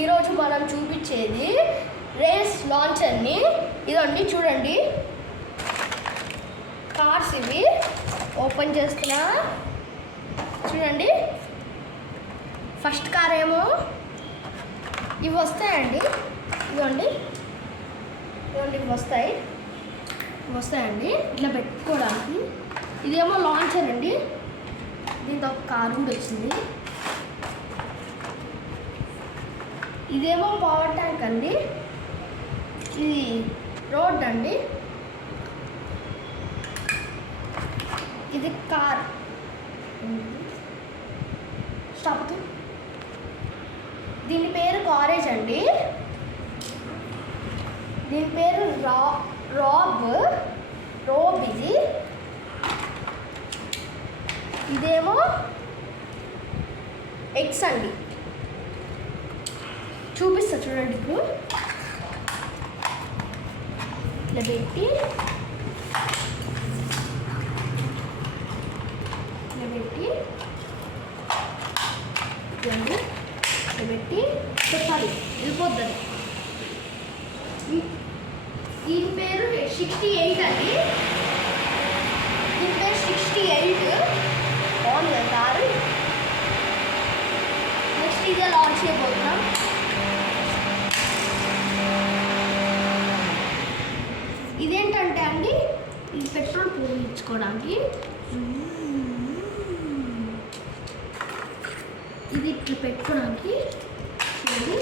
ఈరోజు మనం చూపించేది రేస్ లాంచర్ని. ఇదండి చూడండి, కార్స్ ఇవి ఓపెన్ చేస్తున్నా. చూడండి, ఫస్ట్ కార్ ఏమో ఇవి వస్తాయండి. ఇవ్వండి ఇవి వస్తాయండి ఇట్లా పెట్టుకోవడానికి. ఇదేమో లాంచర్ అండి, దీంతో ఒక కారు కూడా వచ్చింది. ఇదేమో పవర్ ట్యాంక్ అండి. ఇది రోడ్ అండి. ఇది కార్. స్టాప్. దీని పేరు కారేజ్ అండి. దీని పేరు రోబ్ ఇది. ఇదేమో ఎక్స్ అండి. చూపిస్తా చూడండి. ఇప్పుడు ఇట్లా పెట్టి చెప్పాలి, వెళ్ళిపోద్దని. దీని పేరు 68 అండి. దీని పేరు 68. బాగుంది కారు. నెక్స్ట్ ఇదే లాంచ్ చేయబోతున్నాం. ఇదేంటంటే అండి, ఇది పెట్రోల్ పోయించుకోవడానికి. ఇది ఇట్లా పెట్టుకోవడానికి చూడండి.